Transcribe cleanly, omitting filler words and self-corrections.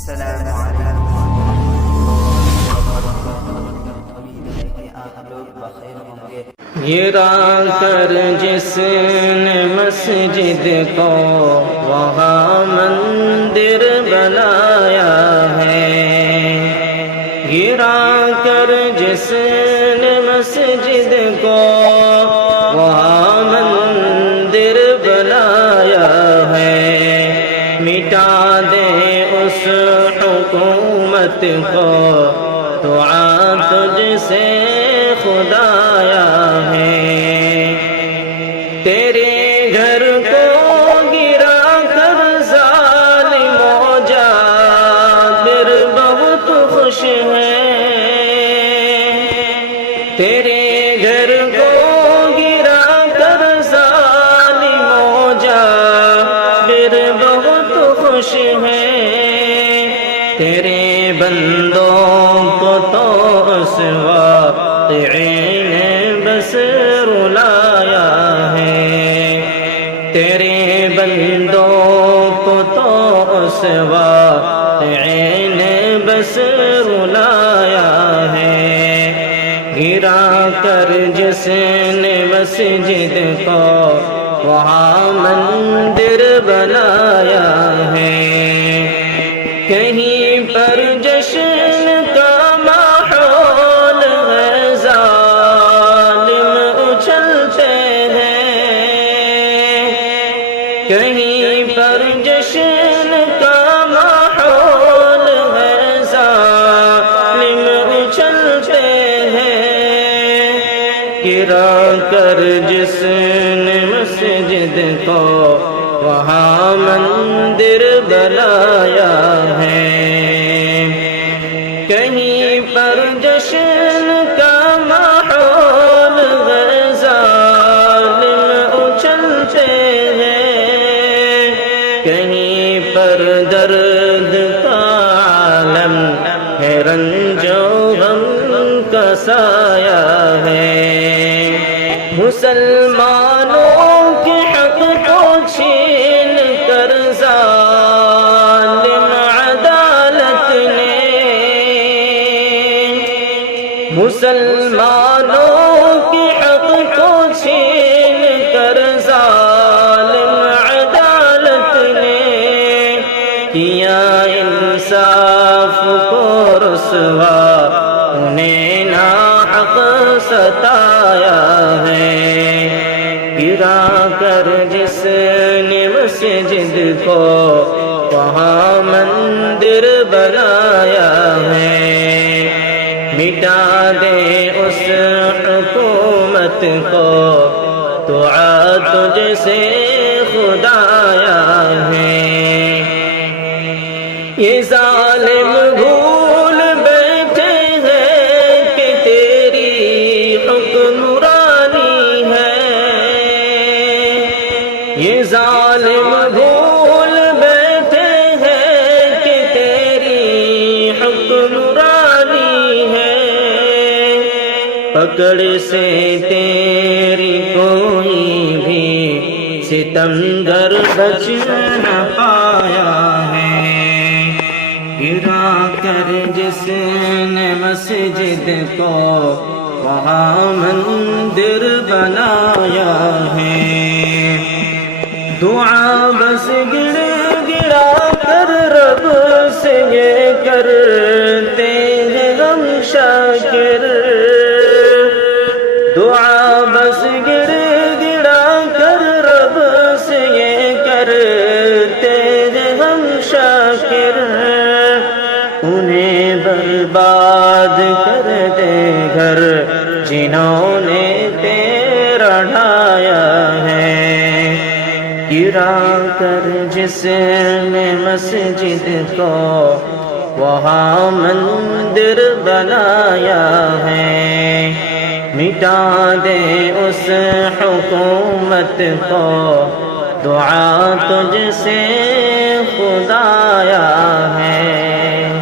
السلام علیکم آپ لوگ بخیر ہوں گے۔ گرا کر جس نے مسجد کو وہاں مندر بنایا ہے، گرا کر جس نے مسجد کو وہاں مندر بنایا ہے، مٹا دے اس حکومت کو دعا تجھ سے خدایا ہے، تیرے گھر کو گرا کر ظالم و جابر بہت خوش ہیں، تیرے گھر کو گرا کر ظالم و جابر بہت خوش ہیں، تیرے بندوں کو تو اس واقعے نے بس رلایا ہے، تیرے بندوں کو تو اس واقعے نے بس رلایا ہے، گرا کر جس نے مسجد کو وہاں مندر بنایا ہے، کہیں پر جشن کا ماحول ہے، ظالم اچھلتے ہیں، کہیں پر جشن کا ماحول ہے، ظالم اچھلتے ہیں، گرا کر جس نے مسجد کو وہاں مندر بنایا ہے، کہیں پر جشن کا ماحول ہے، ظالم اچھلتے ہیں، کہیں پر درد کا عالم ہے، رنج و غم کا سایہ ہے، مسلمانوں کے حق کو چھین کر ظالم عدالت نے، مسلمانوں کے حق کو چھین کر ظالم عدالت نے، کیا انصاف کو رسوا، انہیں ناحق ستایا ہے، گرا کر جس نے مسجد کو وہاں مندر بنایا ہے، مٹا دے اس حکومت کو دعا تجھ سے خدایا ہے، یہ ظالم بھول بیٹھے ہیں کہ تیری حکمرانی ہے، یہ ظالم بھول بیٹھے ہیں کہ تیری حکمرانی ہے، پکڑ سے تیری کوئی بھی ستمگر بچ نہ پایا ہے، گرا کر جس نے مسجد کو وہاں مندر بنایا ہے، دعا بس گڑ گڑا کر رب سے یہ کرتے ہیں ہم شاکر، دعا بس گڑ گڑا کر رب سے یہ کرتے ہیں ہم شاکر، انہیں برباد کر دے گھر جنہوں نے تیرا ڈھایا ہے، گرا کر جس نے مسجد کو وہاں مندر بنایا ہے، مٹا دے اس حکومت کو دعا تجھ سے خدایا ہے۔